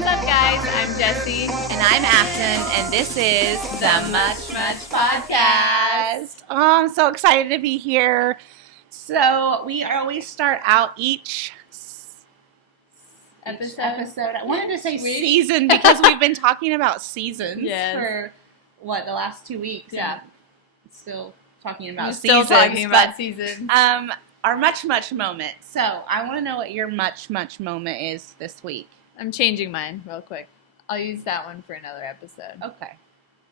What's up, guys? I'm Jesse. And I'm Afton, and this is The Much Much Podcast. Oh, I'm so excited to be here. So we always start out each episode. I wanted to say season because we've been talking about seasons for, the last 2 weeks. Yeah. Still talking about seasons. Still talking about seasons. Our much moment. So I want to know what your much moment is this week. I'm changing mine real quick. I'll use that one for another episode. Okay.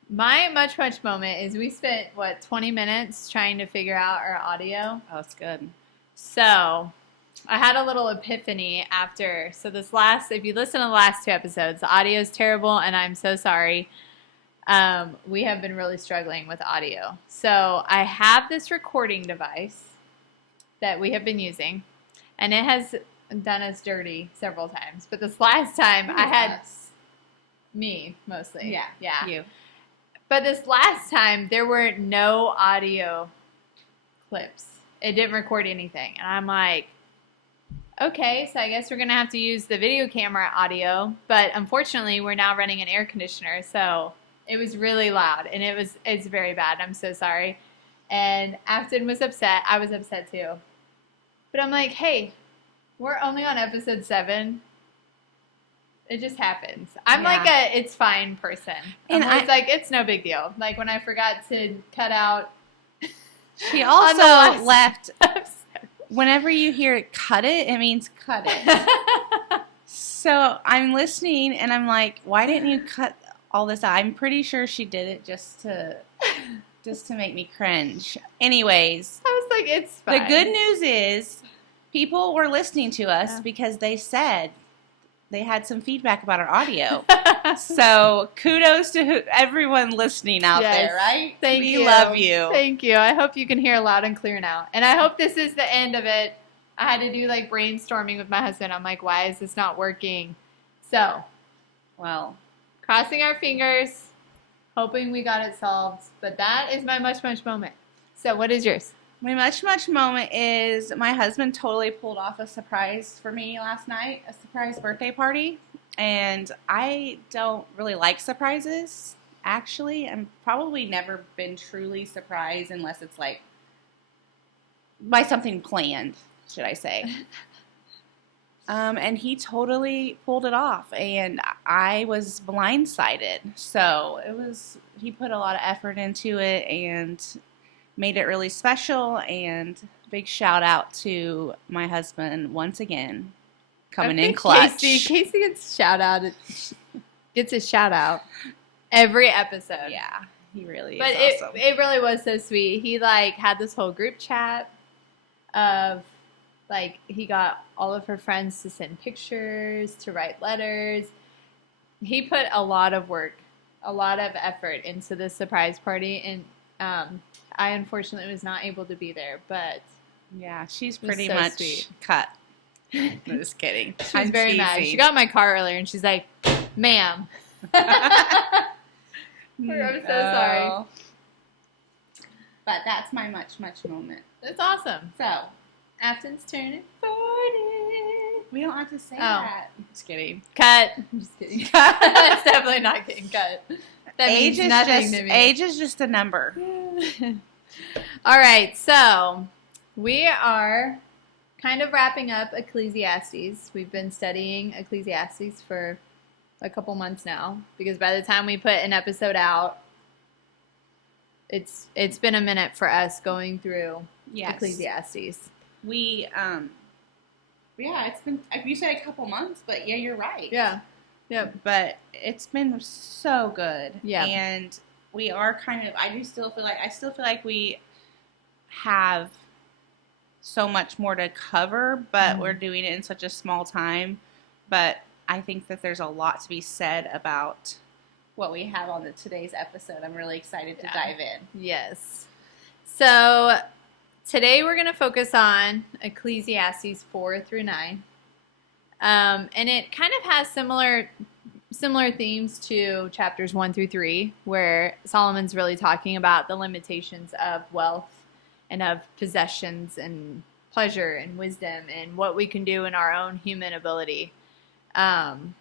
My much moment is we spent, 20 minutes trying to figure out our audio. Oh, it's good. So I had a little epiphany after. So if you listen to the last 2 episodes, the audio is terrible, and I'm so sorry. We have been really struggling with audio. So I have this recording device that we have been using, and it has done us dirty several times. But this last time I had me mostly. Yeah. You. But this last time there were no audio clips. It didn't record anything. And I'm like, okay, so I guess we're going to have to use the video camera audio. But unfortunately, we're now running an air conditioner, so it was really loud, and it's very bad. I'm so sorry. And Afton was upset. I was upset too. But I'm like, hey, we're only on episode 7. It just happens. I'm like a it's fine person. And I was like, it's no big deal. Like when I forgot to cut out. She also left. Whenever you hear it, cut it means cut it. So I'm listening and I'm like, why didn't you cut all this out? I'm pretty sure she did it just to make me cringe. Anyways, I was like, it's fine. The good news is people were listening to us because they said they had some feedback about our audio. So kudos to everyone listening out there, right? Thank you. We love you. Thank you. I hope you can hear loud and clear now. And I hope this is the end of it. I had to do brainstorming with my husband. I'm like, why is this not working? So, crossing our fingers, hoping we got it solved. But that is my much moment. So what is yours? My much moment is my husband totally pulled off a surprise for me last night, a surprise birthday party. And I don't really like surprises, actually. I'm probably never been truly surprised unless it's by something planned, should I say. And he totally pulled it off, and I was blindsided. So he put a lot of effort into it and made it really special, and big shout out to my husband once again, coming in clutch. Casey gets a shout out every episode. Yeah, he really is awesome. It really was so sweet. He had this whole group chat of he got all of her friends to send pictures, to write letters. He put a lot of work, a lot of effort into this surprise party, and I unfortunately was not able to be there, but yeah, she's pretty much sweet. Cut. I'm just kidding. She's very mad. She got in my car earlier and she's like, ma'am. I'm so sorry. But that's my much moment. That's awesome. So, Afton's turning 40. We don't have to say that. Just kidding. Cut. I'm just kidding. That's definitely not getting cut. That means nothing to me. Age is just a number. All right, so we are kind of wrapping up Ecclesiastes. We've been studying Ecclesiastes for a couple months now, because by the time we put an episode out, it's been a minute for us going through Ecclesiastes. It's been, you said a couple months, but yeah, you're right. Yeah. But it's been so good. Yeah. And we are I still feel like we have so much more to cover, but we're doing it in such a small time. But I think that there's a lot to be said about what we have on today's episode. I'm really excited to dive in. Yes. So today we're going to focus on Ecclesiastes 4 through 9. And it kind of has similar themes to chapters 1 through 3, where Solomon's really talking about the limitations of wealth and of possessions and pleasure and wisdom and what we can do in our own human ability. And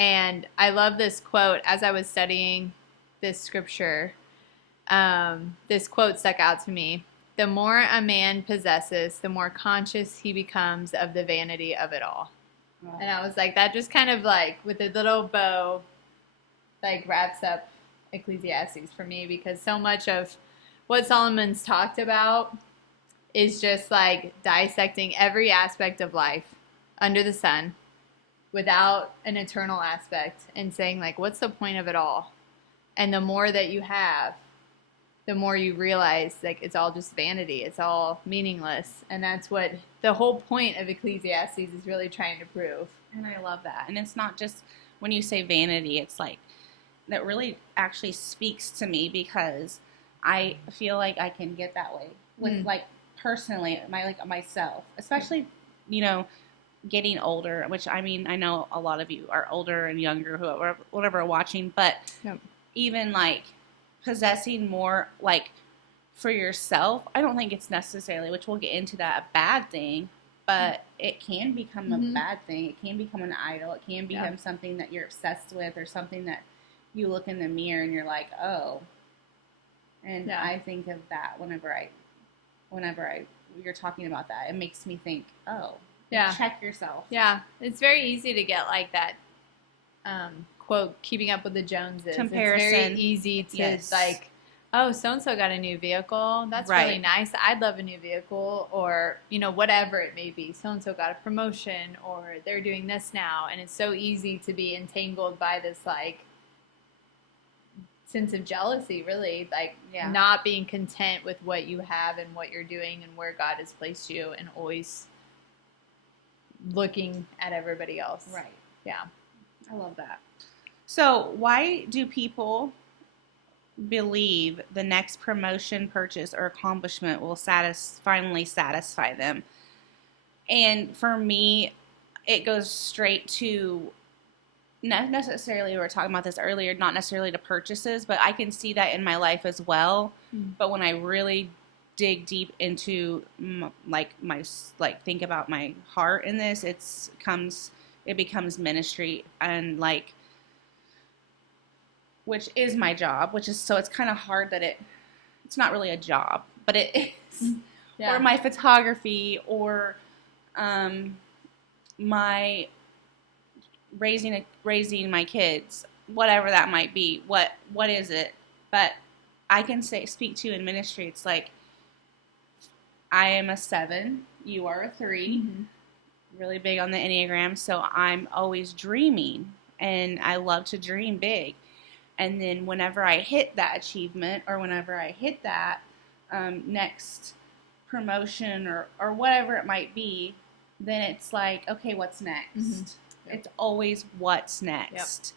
And I love this quote. As I was studying this scripture, this quote stuck out to me. The more a man possesses, the more conscious he becomes of the vanity of it all. Wow. And I was like, that just kind of like, with a little bow, like wraps up Ecclesiastes for me, because so much of what Solomon's talked about is just like dissecting every aspect of life under the sun without an eternal aspect and saying, like, what's the point of it all? And the more that you have, the more you realize, like, it's all just vanity. It's all meaningless. And that's what the whole point of Ecclesiastes is really trying to prove. And I love that. And it's not just when you say vanity, it's like, that really actually speaks to me, because I feel like I can get that way with like personally, myself, especially, you know, getting older, which I mean, I know a lot of you are older and younger, whoever, whatever are watching, but even like possessing more like for yourself, I don't think it's necessarily, which we'll get into that, a bad thing, but it can become a bad thing. It can become an idol. It can become something that you're obsessed with, or something that you look in the mirror and you're like, oh. And I think of that whenever you're talking about that, it makes me think, oh, check yourself. Yeah, it's very easy to get like that quote, keeping up with the Joneses. Comparison. It's very easy to like, oh, so-and-so got a new vehicle. That's really nice. I'd love a new vehicle, or, you know, whatever it may be. So-and-so got a promotion, or they're doing this now. And it's so easy to be entangled by this like sense of jealousy, really, like not being content with what you have and what you're doing and where God has placed you, and always looking at everybody else. Right. Yeah. I love that. So why do people believe the next promotion, purchase, or accomplishment will finally satisfy them? And for me, it goes straight to, not necessarily, we were talking about this earlier, not necessarily to purchases, but I can see that in my life as well. But when I really dig deep into think about my heart in this, it becomes ministry, and like, which is my job, so it's kind of hard that it's not really a job, but it is. Or my photography, or my raising my kids, whatever that might be. What is it? But I can speak to in ministry, it's like, I am a 7, you are a 3, really big on the Enneagram, so I'm always dreaming, and I love to dream big. And then whenever I hit that achievement, or whenever I hit that next promotion, or whatever it might be, then it's like, okay, what's next? It's always what's next.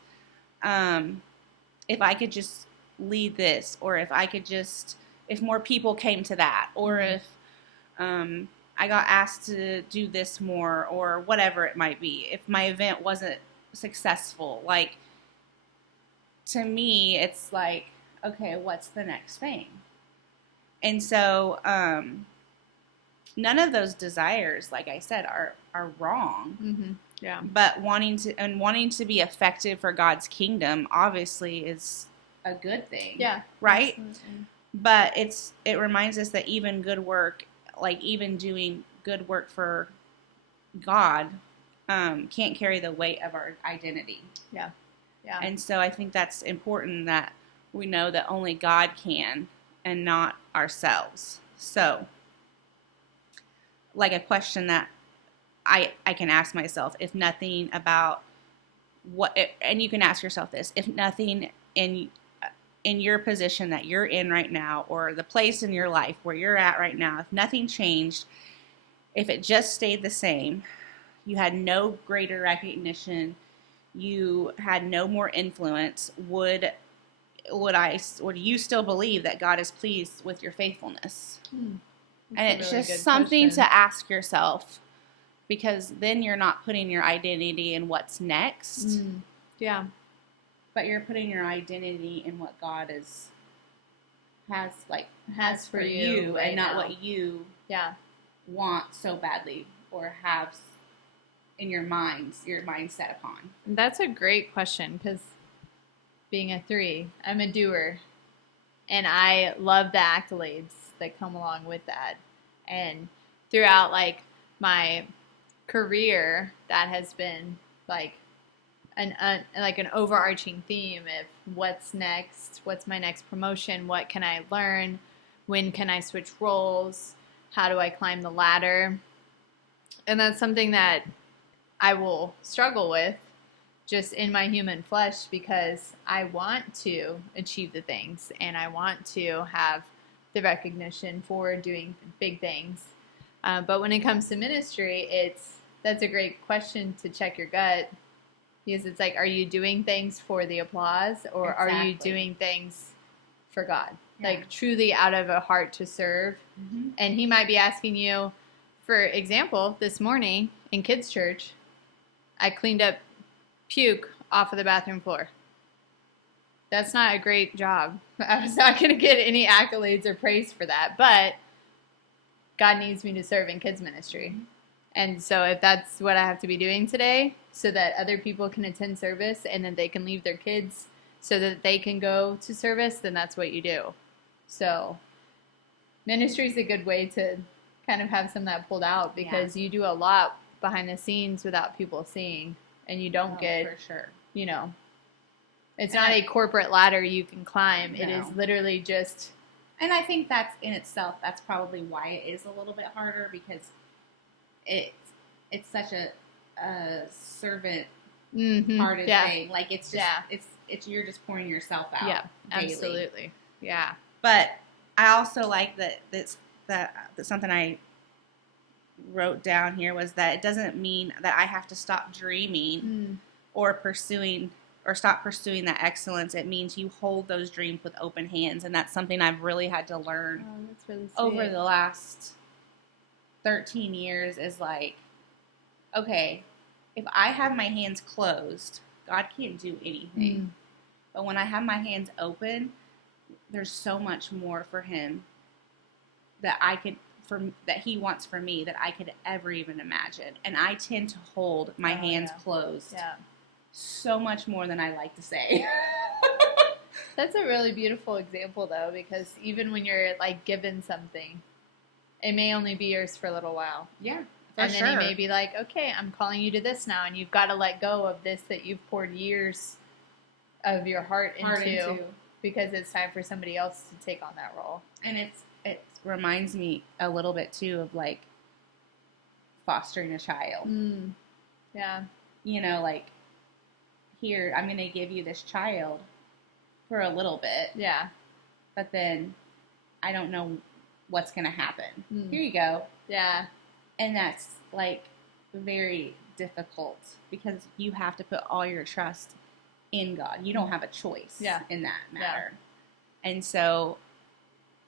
If I could just lead this, or if more people came to that, or if I got asked to do this more, or whatever it might be. If my event wasn't successful, like, to me, it's like, okay, what's the next thing? And so, none of those desires, like I said, are wrong. Yeah. But wanting to be effective for God's kingdom, obviously, is a good thing. Yeah. Right? Absolutely. But it reminds us that even good work, like even doing good work for God, can't carry the weight of our identity. Yeah. Yeah. And so I think that's important, that we know that only God can, and not ourselves. So, like a question that I can ask myself, if nothing about and you can ask yourself this, if nothing in your position that you're in right now, or the place in your life where you're at right now, if nothing changed, if it just stayed the same, you had no greater recognition, you had no more influence, would you still believe that God is pleased with your faithfulness? And it's really just something to ask yourself, because then you're not putting your identity in what's next. Yeah. But you're putting your identity in what God has for you, right, and not now. What you want so badly, or have in your mindset upon? That's a great question because being a 3, I'm a doer. And I love the accolades that come along with that. And throughout like my career, that has been like an overarching theme of what's next, what's my next promotion, what can I learn, when can I switch roles, how do I climb the ladder. And that's something that I will struggle with just in my human flesh because I want to achieve the things and I want to have the recognition for doing big things. But when it comes to ministry, that's a great question to check your gut because it's like, are you doing things for the applause or Exactly. are you doing things for God? Yeah. Like truly out of a heart to serve. Mm-hmm. And he might be asking you, for example, this morning in kids' church, I cleaned up puke off of the bathroom floor. That's not a great job. I was not going to get any accolades or praise for that, but God needs me to serve in kids ministry. And so if that's what I have to be doing today so that other people can attend service and then they can leave their kids so that they can go to service, then that's what you do. So ministry is a good way to kind of have some of that pulled out because you do a lot behind the scenes without people seeing. And you don't get, for sure. It's not a corporate ladder you can climb. It is literally just. And I think that's in itself, that's probably why it is a little bit harder because it's such a servant-hearted thing. Like it's just, it's you're just pouring yourself out. Yeah, daily. absolutely. Yeah. But I also like that something I wrote down here was that it doesn't mean that I have to stop dreaming or stop pursuing that excellence. It means you hold those dreams with open hands, and that's something I've really had to learn that's really sweet. over the last 13 years is like, okay, if I have my hands closed, God can't do anything. But when I have my hands open, there's so much more for him that that he wants for me that I could ever even imagine. And I tend to hold my hands closed so much more than I like to say. That's a really beautiful example though, because even when you're like given something, it may only be yours for a little while. Yeah. And then he may be like, okay, I'm calling you to this now, and you've got to let go of this that you've poured years of your heart into because it's time for somebody else to take on that role. And it reminds me a little bit too of like fostering a child. Yeah. Like here, I'm going to give you this child for a little bit. Yeah. But then I don't know what's going to happen. Here you go. Yeah. And that's like very difficult because you have to put all your trust in God. You don't have a choice in that matter. Yeah. And so,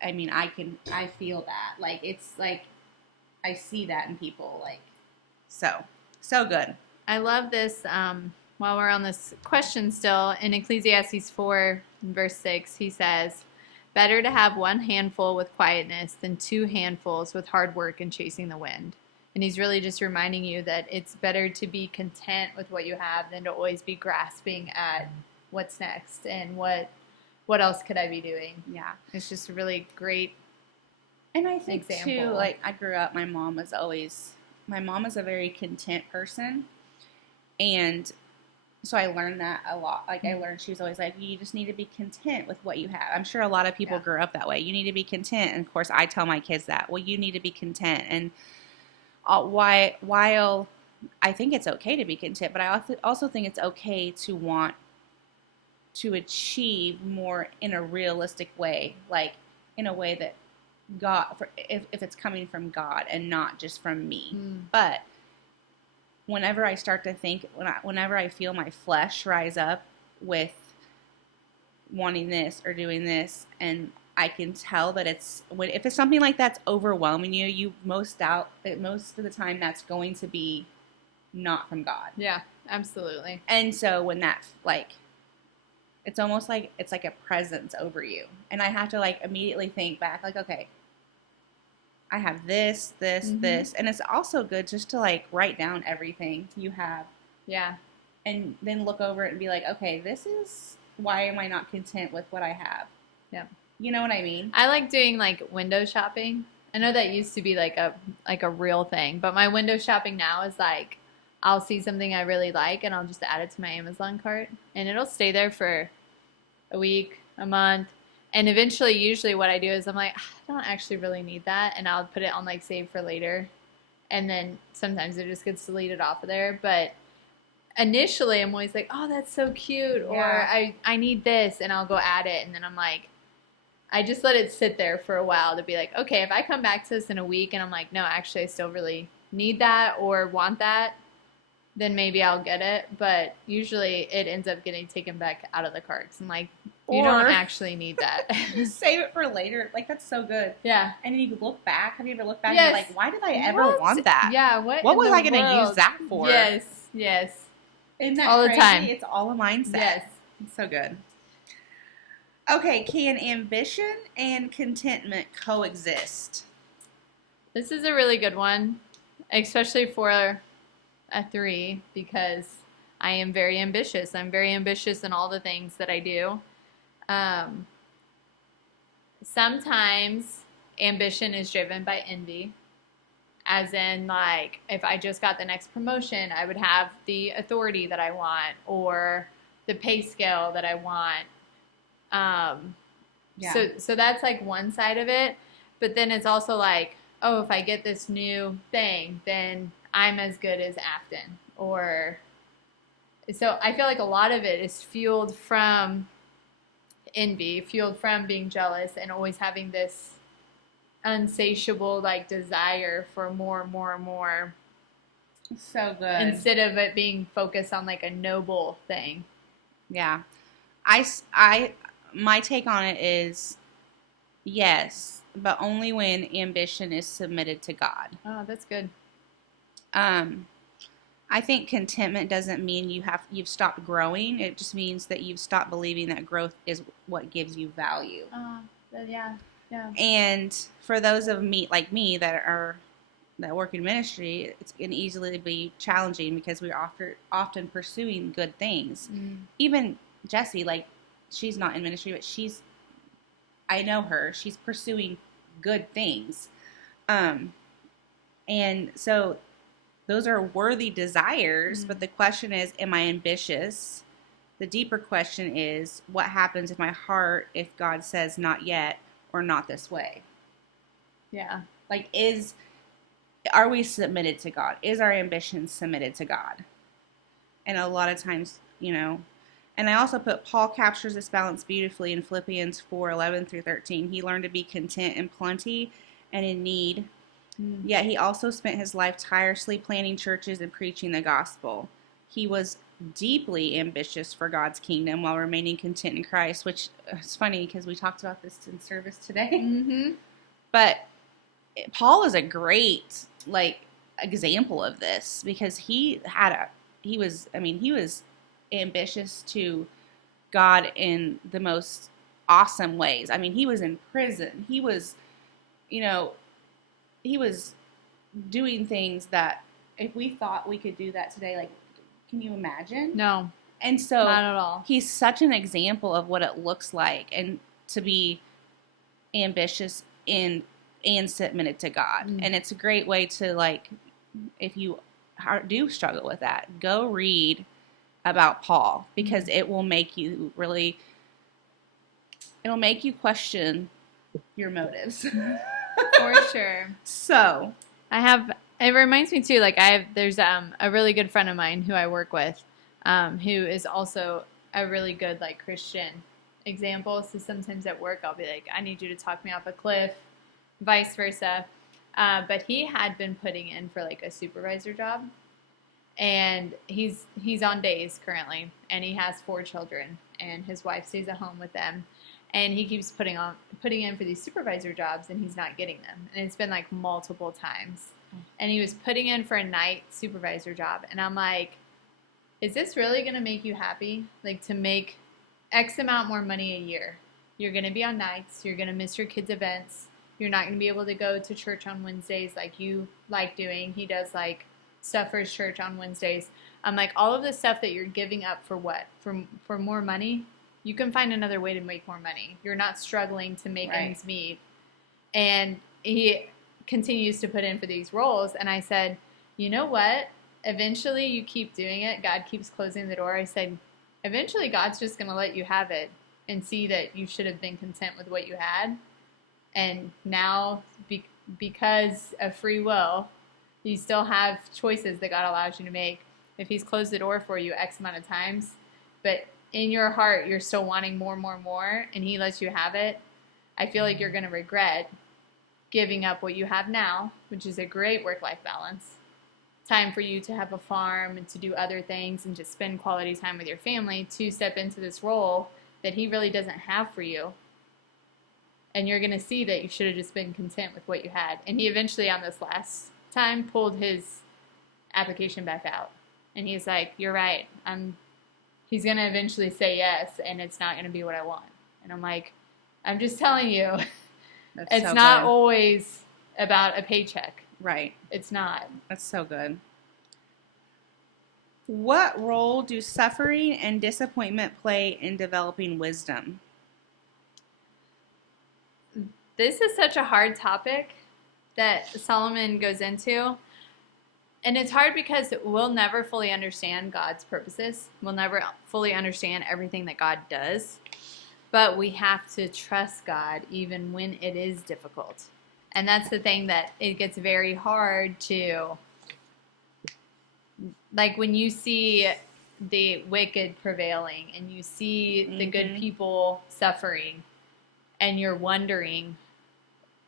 I mean, I feel that. Like, it's like, I see that in people. Like, so good. I love this, while we're on this question still, in Ecclesiastes 4, verse 6, he says, better to have one handful with quietness than 2 handfuls with hard work and chasing the wind. And he's really just reminding you that it's better to be content with what you have than to always be grasping at what's next and what else could I be doing. Yeah. It's just a really great and I think example. Too, like I grew up, my mom is a very content person. And so I learned that a lot. Like I learned she was always like, you just need to be content with what you have. I'm sure a lot of people grew up that way. You need to be content. And of course I tell my kids that, well, you need to be content. And while I think it's okay to be content, but I also think it's okay to want to achieve more in a realistic way, like in a way that God, if it's coming from God and not just from me. But whenever I start to think, whenever I feel my flesh rise up with wanting this or doing this, and I can tell that if it's something like that's overwhelming you most doubt that most of the time that's going to be not from God. Yeah, absolutely. And so when that, like, it's almost like it's like a presence over you. And I have to like immediately think back, like, okay, I have this, this, this. And it's also good just to like write down everything you have. Yeah. And then look over it and be like, okay, this is why am I not content with what I have? Yeah. You know what I mean? I like doing like window shopping. I know that used to be like a real thing, but my window shopping now is like I'll see something I really like and I'll just add it to my Amazon cart and it'll stay there for a week, a month. And eventually usually what I do is I'm like, I don't actually really need that and I'll put it on like save for later. And then sometimes it just gets deleted off of there, but initially I'm always like, "Oh, that's so cute," or I need this and I'll go add it and then I'm like I just let it sit there for a while to be like, okay, if I come back to this in a week and I'm like, no, actually, I still really need that or want that, then maybe I'll get it. But usually it ends up getting taken back out of the carts. And like, you don't actually need that. Save it for later. Like, that's so good. Yeah. And then you look back. Have you ever looked back Yes. and you're like, why did I ever want that? Yeah. What was I going to use that for? Yes. Yes. Isn't that all crazy? The time. It's all a mindset. Yes. It's so good. Okay, can ambition and contentment coexist? This is a really good one, especially for a 3 because I am very ambitious. I'm very ambitious in all the things that I do. Sometimes ambition is driven by envy, as in like if I just got the next promotion, I would have the authority that I want or the pay scale that I want. So that's like one side of it, but then it's also like, oh, if I get this new thing, then I'm as good as Afton, or so I feel like a lot of it is fueled from envy, fueled from being jealous and always having this unsatiable like desire for more, more, more. So good. Instead of it being focused on like a noble thing. Yeah. My take on it is yes, but only when ambition is submitted to God. Oh, that's good. I think contentment doesn't mean you've stopped growing. It just means that you've stopped believing that growth is what gives you value. Yeah. And for those of me like me that work in ministry, it can easily be challenging because we're often pursuing good things. Even Jesse, like, she's not in ministry, but I know her. She's pursuing good things. And so those are worthy desires, but the question is, am I ambitious? The deeper question is, what happens in my heart if God says not yet or not this way? Yeah. Like, are we submitted to God? Is our ambition submitted to God? And a lot of times, and I also put Paul captures this balance beautifully in Philippians 4:11-13. He learned to be content in plenty and in need. Yet he also spent his life tirelessly planting churches and preaching the gospel. He was deeply ambitious for God's kingdom while remaining content in Christ, which is funny because we talked about this in service today. But Paul is a great example of this because he was ambitious to God in the most awesome ways. I mean, he was in prison. He was doing things that if we thought we could do that today, like, can you imagine? No. And so not at all. He's such an example of what it looks like and to be ambitious and submitted to God. And it's a great way to, if you do struggle with that, go read about Paul because it will make you it'll make you question your motives. For sure. So it reminds me too, there's a really good friend of mine who I work with, who is also a really good Christian example. So sometimes at work I'll be like, I need you to talk me off a cliff, vice versa. But he had been putting in for a supervisor job, and he's on days currently, and he has 4 children, and his wife stays at home with them. And he keeps putting in for these supervisor jobs, and he's not getting them. And it's been multiple times. And he was putting in for a night supervisor job. And I'm like, is this really going to make you happy? To make X amount more money a year. You're going to be on nights. You're going to miss your kids' events. You're not going to be able to go to church on Wednesdays like you like doing. He does like stuff for his church on Wednesdays. I'm like, all of the stuff that you're giving up for what? For more money? You can find another way to make more money. You're not struggling to make ends meet. And he continues to put in for these roles. And I said, you know what? Eventually you keep doing it. God keeps closing the door. I said, eventually God's just going to let you have it and see that you should have been content with what you had. And now, because of free will, you still have choices that God allows you to make. If he's closed the door for you X amount of times, but in your heart, you're still wanting more, and he lets you have it, I feel like you're going to regret giving up what you have now, which is a great work-life balance. Time for you to have a farm and to do other things and to spend quality time with your family, to step into this role that he really doesn't have for you. And you're going to see that you should have just been content with what you had. And he eventually, on this last time, pulled his application back out. And he's like, you're right. He's going to eventually say yes, and it's not going to be what I want. And I'm like, I'm just telling you, it's so not good. Always about a paycheck. Right. It's not. That's so good. What role do suffering and disappointment play in developing wisdom? This is such a hard topic that Solomon goes into. And it's hard because we'll never fully understand God's purposes. We'll never fully understand everything that God does. But we have to trust God even when it is difficult. And that's the thing that it gets very hard to, like when you see the wicked prevailing and you see the good people suffering and you're wondering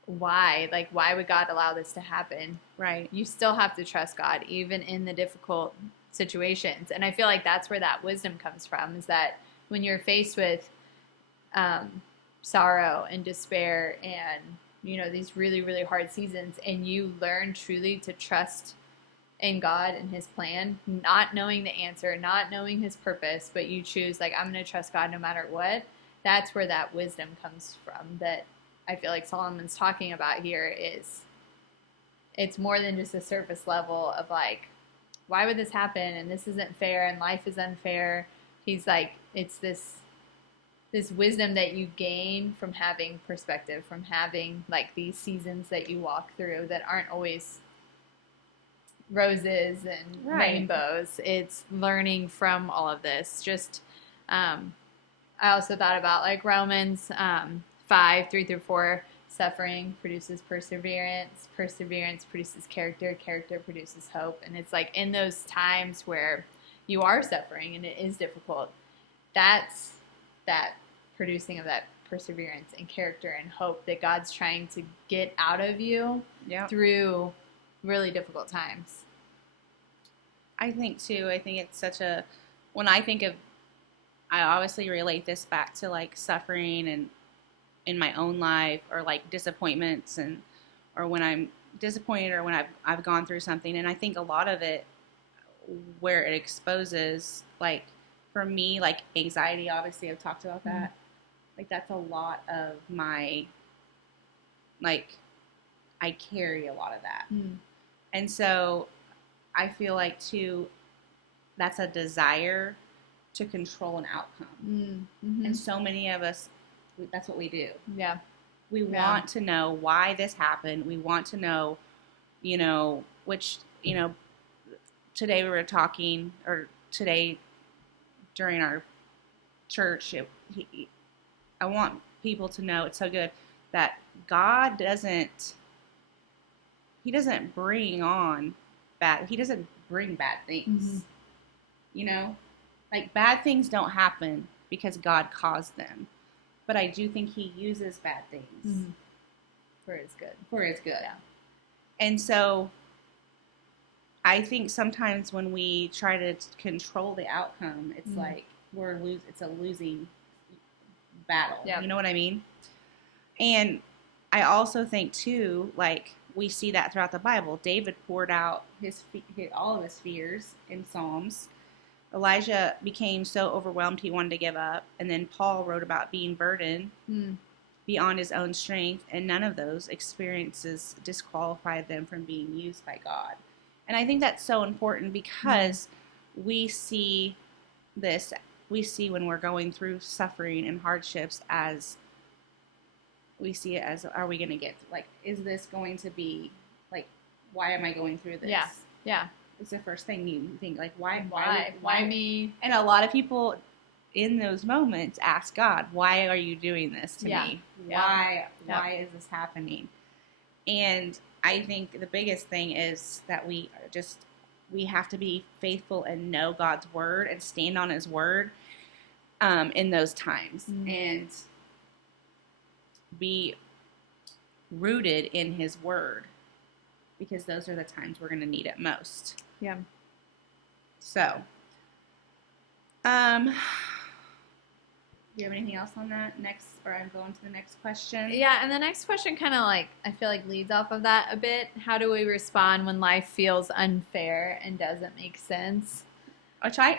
why, like why would God allow this to happen? Right. You still have to trust God even in the difficult situations. And I feel like that's where that wisdom comes from, is that when you're faced with sorrow and despair and these really, really hard seasons, and you learn truly to trust in God and his plan, not knowing the answer, not knowing his purpose, but you choose, like, I'm going to trust God no matter what. That's where that wisdom comes from, that I feel like Solomon's talking about here. Is it's more than just a surface level of like, why would this happen? And this isn't fair and life is unfair. He's like, it's this wisdom that you gain from having perspective, from having like these seasons that you walk through that aren't always roses and rainbows. It's learning from all of this. Just, I also thought about like Romans 5:3-4, suffering produces perseverance, perseverance produces character, character produces hope. And it's like in those times where you are suffering and it is difficult, that's that producing of that perseverance and character and hope that God's trying to get out of you through really difficult times. I think too, it's such a, when I think of, I obviously relate this back to like suffering and in my own life, or like disappointments, and or when I'm disappointed, or when I've gone through something. And I think a lot of it, where it exposes, like for me, like anxiety, obviously I've talked about that. Like that's a lot of my, like I carry a lot of that. And so I feel like too, that's a desire to control an outcome. And so many of us, that's what we do. Yeah. We want to know why this happened. We want to know, which, today we were talking, or today during our church, I want people to know, it's so good, that God doesn't bring bad things. Like bad things don't happen because God caused them. But I do think he uses bad things for his good. Yeah. And so I think sometimes when we try to control the outcome, it's like it's a losing battle. Yep. You know what I mean? And I also think too, like we see that throughout the Bible. David poured out all of his fears in Psalms. Elijah became so overwhelmed he wanted to give up. And then Paul wrote about being burdened. beyond his own strength, and none of those experiences disqualified them from being used by God. And I think that's so important because we see when we're going through suffering and hardships as we see it as, are we going to get, like, is this going to be, like, why am I going through this? Yeah. Yeah. It's the first thing you think, like, why me? And a lot of people in those moments ask God, why are you doing this to me? Why is this happening? And I think the biggest thing is that we have to be faithful and know God's word and stand on his word in those times, and be rooted in his word, because those are the times we're going to need it most. Yeah. So, do you have anything else on that next, or I'm going to the next question? Yeah, and the next question kind of like, I feel like leads off of that a bit. How do we respond when life feels unfair and doesn't make sense? Which I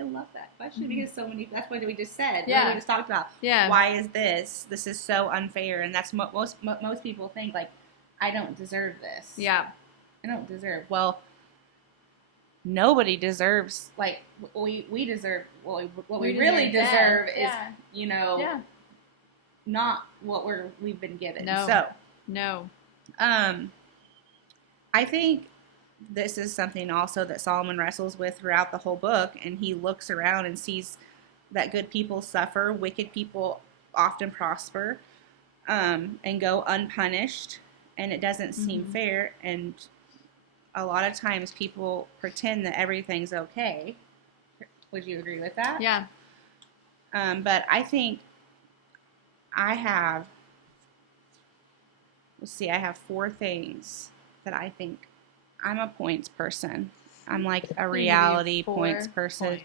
love that question because so many, that's what we just said. Yeah. We just talked about. Yeah. Why is this? This is so unfair. And that's what most people think, like, I don't deserve this. Yeah. I don't deserve. Well, nobody deserves, like, we deserve, what we really deserve is, not what we've been given. No. So, no. I think this is something also that Solomon wrestles with throughout the whole book, and he looks around and sees that good people suffer, wicked people often prosper, and go unpunished, and it doesn't seem fair, and a lot of times people pretend that everything's okay. Would you agree with that? Yeah. But I think I have 4 things that I think. I'm a points person. I'm like a reality points person. Points.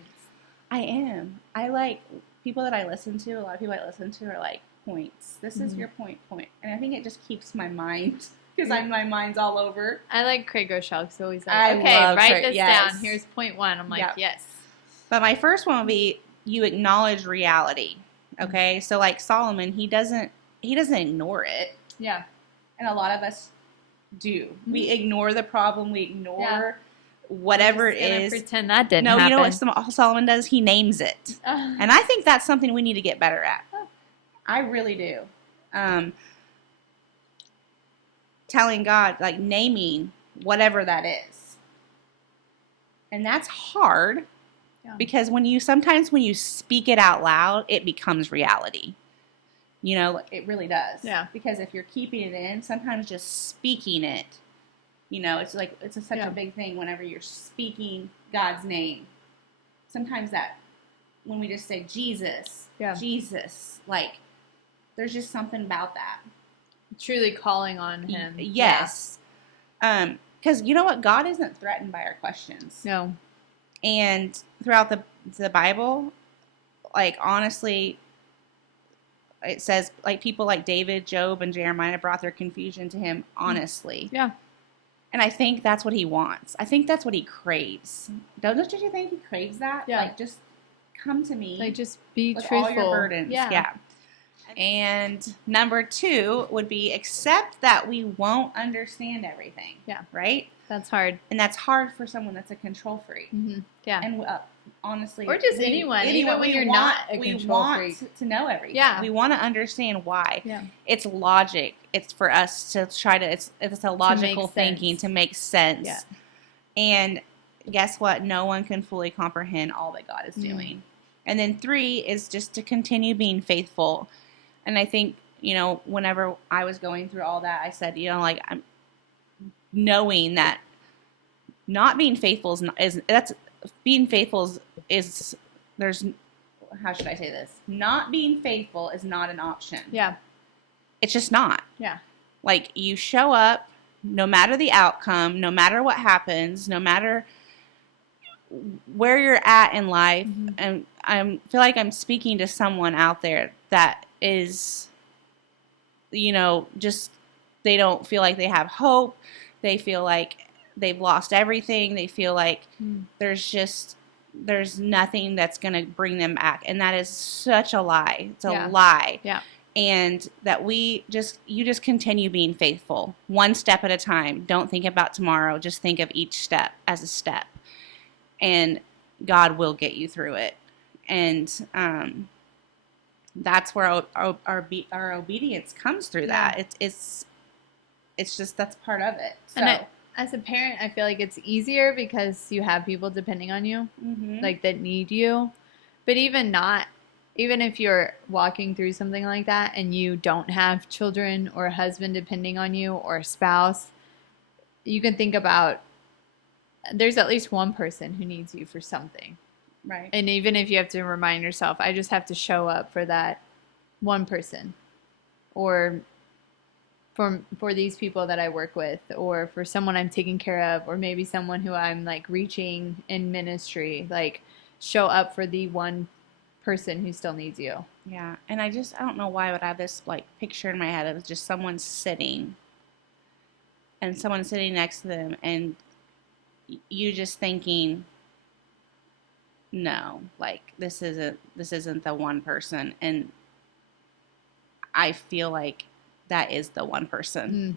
I am. I like people that I listen to. A lot of people I listen to are like, points. This is your point. And I think it just keeps my mind, because my mind's all over. I like Craig Rochelle because he's always like, I okay, love write Craig, this yes. down. Here's point 1. I'm like, yes. But my first one will be, you acknowledge reality. Okay? So like Solomon, he doesn't ignore it. Yeah. And a lot of us do. We ignore the problem. We ignore whatever it is. Pretend that didn't happen. No, you know what Solomon does? He names it. And I think that's something we need to get better at. I really do. Telling God, like, naming whatever that is. And that's hard because when you speak it out loud, it becomes reality. You know, it really does. Yeah. Because if you're keeping it in, sometimes just speaking it, it's like, it's such a big thing whenever you're speaking God's name. Sometimes that, when we just say Jesus, like, there's just something about that. Truly calling on him. Yes. Because you know what? God isn't threatened by our questions. No. And throughout the Bible, like, honestly, it says, like, people like David, Job, and Jeremiah brought their confusion to him honestly. Yeah. And I think that's what he wants. I think that's what he craves. Don't you think he craves that? Yeah. Like, just come to me. Like, just be with truthful. all your burdens. Yeah. And number 2 would be accept that we won't understand everything. Yeah. Right? That's hard. And that's hard for someone that's a control freak. Mm-hmm. Yeah. And honestly, or just anyone, even when you're not a control freak. We want to know everything. Yeah. We want to understand why. Yeah. It's logic. It's for us to try to, it's a logical thinking to make sense. Yeah. And guess what? No one can fully comprehend all that God is doing. And then 3 is just to continue being faithful. And I think, whenever I was going through all that, I said, like, I'm knowing that not being faithful there's, how should I say this? Not being faithful is not an option. Yeah. It's just not. Yeah. Like, you show up no matter the outcome, no matter what happens, no matter where you're at in life. And I feel like I'm speaking to someone out there that is, just, they don't feel like they have hope. They feel like they've lost everything. They feel like there's nothing that's going to bring them back. And that is such a lie. It's a lie. Yeah. And that you just continue being faithful, one step at a time. Don't think about tomorrow. Just think of each step as a step, and God will get you through it. And that's where our obedience comes through. Yeah. That it's just, that's part of it. So And as a parent, I feel like it's easier because you have people depending on you, like that need you. But even if you're walking through something like that and you don't have children or a husband depending on you or a spouse, you can think about there's at least one person who needs you for something. right. And even if you have to remind yourself, I just have to show up for that one person, or for these people that I work with, or for someone I'm taking care of, or maybe someone who I'm like reaching in ministry, like show up for the one person who still needs you. Yeah. And I don't know why, but I have this like picture in my head of just someone sitting next to them, and you just thinking, no, like this isn't the one person. And I feel like that is the one person.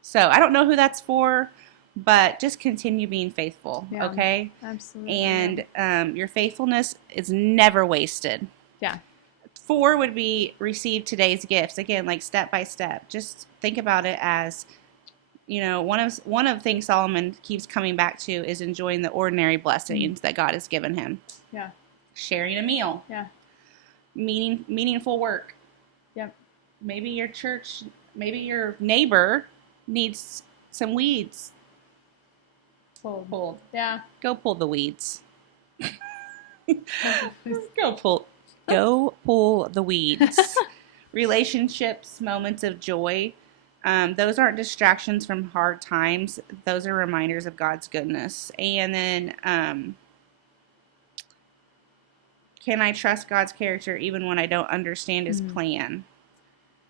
So I don't know who that's for, but just continue being faithful. Yeah, okay. Absolutely. And your faithfulness is never wasted. Yeah. 4 would be receive today's gifts. Again, like step by step. Just think about it as, one of things Solomon keeps coming back to is enjoying the ordinary blessings that God has given him. Yeah. Sharing a meal. Yeah. Meaningful work. Yep. Maybe your neighbor needs some weeds pulled. Yeah. Go pull the weeds. Go pull the weeds. Relationships, moments of joy. Those aren't distractions from hard times. Those are reminders of God's goodness. And then, can I trust God's character even when I don't understand his plan?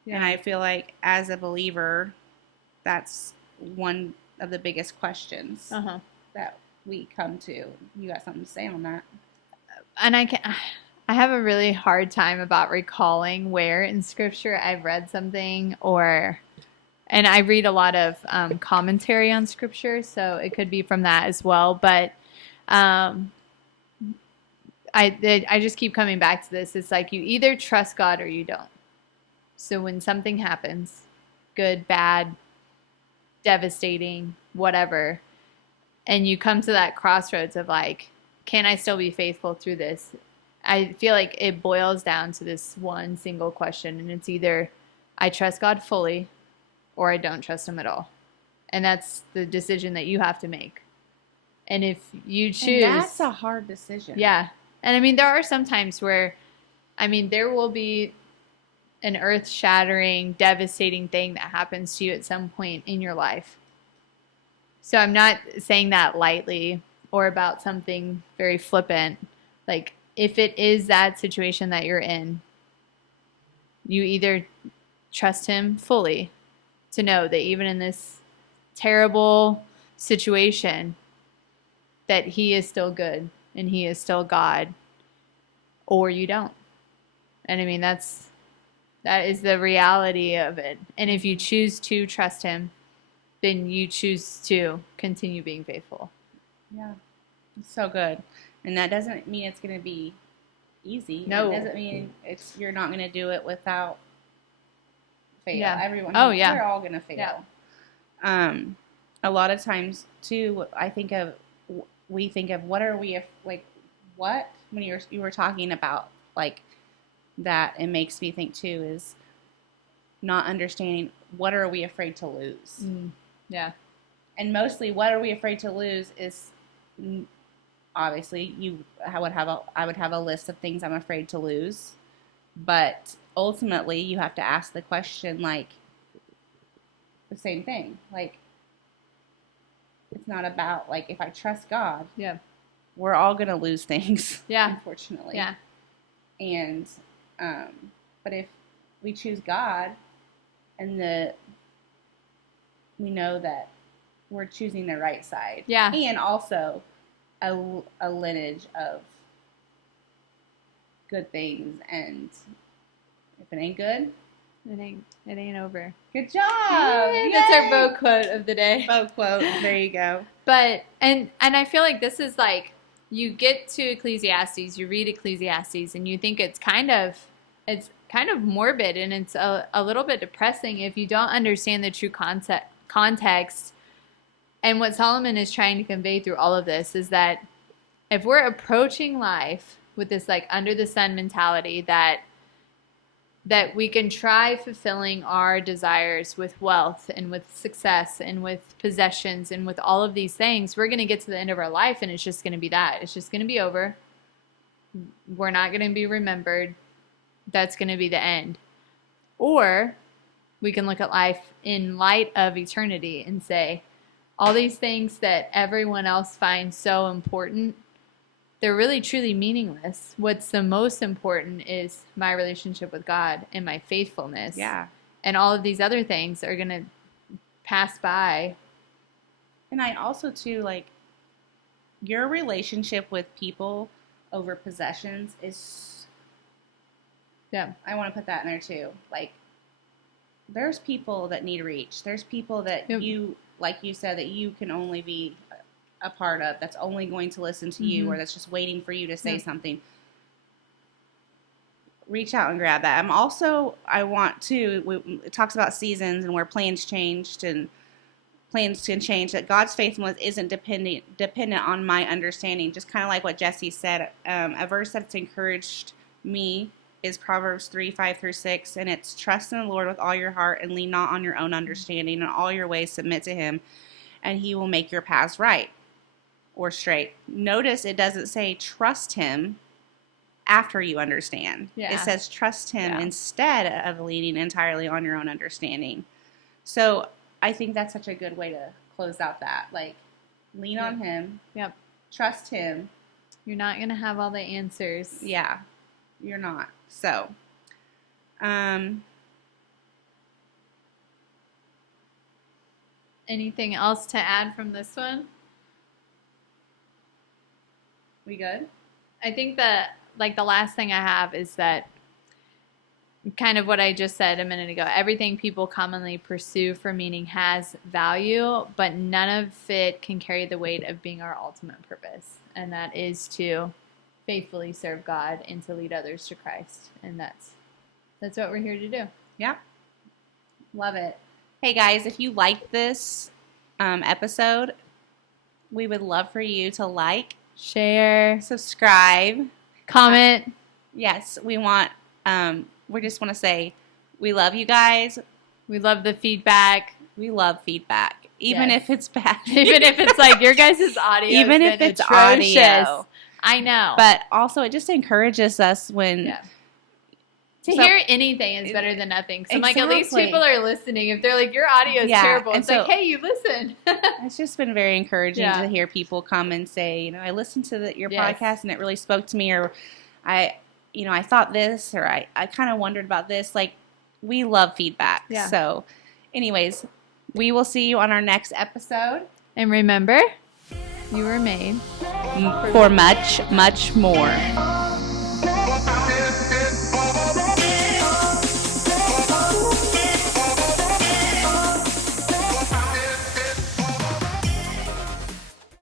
Yeah. And I feel like as a believer, that's one of the biggest questions that we come to. You got something to say on that? And I have a really hard time about recalling where in Scripture I've read something, and I read a lot of commentary on Scripture, so it could be from that as well. But I just keep coming back to this. It's like you either trust God or you don't. So when something happens, good, bad, devastating, whatever, and you come to that crossroads of like, can I still be faithful through this? I feel like it boils down to this one single question, and it's either I trust God fully or I don't trust him at all. And that's the decision that you have to make. And if you choose... And that's a hard decision. Yeah. And I mean, there are some times where, there will be an earth-shattering, devastating thing that happens to you at some point in your life. So I'm not saying that lightly or about something very flippant. Like, if it is that situation that you're in, you either trust him fully to know that even in this terrible situation, that he is still good and he is still God, or you don't. And that is the reality of it. And if you choose to trust him, then you choose to continue being faithful. Yeah. It's so good. And that doesn't mean it's going to be easy. No. It doesn't mean you're not going to do it without fail. Yeah. Everyone. Oh, yeah. We're all going to fail. Yeah. A lot of times, too, we think of what are we, like, what? When you were talking about, like, that, it makes me think, too, is not understanding what are we afraid to lose. Yeah. And mostly, what are we afraid to lose is, obviously, I would have a list of things I'm afraid to lose, but ultimately, you have to ask the question, like, the same thing. Like, it's not about, like, if I trust God, Yeah. we're all going to lose things, Yeah. unfortunately. Yeah. And, but if we choose God, and we know that we're choosing the right side. Yeah. And also a lineage of good things, and if it ain't good, It ain't over. Good job. Yay, that's our bow quote of the day. Bow quote. There you go. But and I feel like this is like, you get to Ecclesiastes, you read Ecclesiastes, and you think it's kind of morbid, and it's a little bit depressing if you don't understand the true context. And what Solomon is trying to convey through all of this is that if we're approaching life with this like under the sun mentality, that we can try fulfilling our desires with wealth and with success and with possessions and with all of these things, we're going to get to the end of our life and it's just going to be that. It's just going to be over. We're not going to be remembered. That's going to be the end. Or we can look at life in light of eternity and say, all these things that everyone else finds so important, they're really truly meaningless. What's the most important is my relationship with God and my faithfulness. Yeah. And all of these other things are going to pass by. And I also, too, like, your relationship with people over possessions is, Yeah. I want to put that in there, too. Like, there's people that need reach. There's people that you, like you said, that you can only be a part of, that's only going to listen to you, or that's just waiting for you to say something. Reach out and grab that. It talks about seasons and where plans changed and plans can change, that God's faithfulness isn't dependent on my understanding. Just kind of like what Jesse said, a verse that's encouraged me is Proverbs 3:5-6, and it's trust in the Lord with all your heart and lean not on your own understanding. In all your ways submit to him, and he will make your paths right or straight. Notice it doesn't say trust him after you understand. Yeah. It says trust him instead of leaning entirely on your own understanding. So I think that's such a good way to close out that. Like, lean on him. Yep. Trust him. You're not going to have all the answers. Yeah, you're not. So, anything else to add from this one? we good? I think that, like, the last thing I have is that kind of what I just said a minute ago. Everything people commonly pursue for meaning has value, but none of it can carry the weight of being our ultimate purpose. And that is to faithfully serve God and to lead others to Christ. And that's what we're here to do. Yeah. Love it. Hey, guys, if you liked this episode, we would love for you to like, share, subscribe, comment. Yes, we just want to say we love you guys. We love the feedback. We love feedback, even if it's bad. Even if it's like your guys' audio. Even if it's atrocious. audio. I know. But also, it just encourages us when... Yeah. To hear anything is better than nothing. So I'm like, at least Exactly. people are listening. If they're like, your audio is terrible, it's like, hey, you listen. It's just been very encouraging to hear people come and say, I listened to your podcast and it really spoke to me, or I thought this, or I kind of wondered about this. Like, we love feedback. Yeah. So, anyways, we will see you on our next episode. And remember, you were made for much, much more.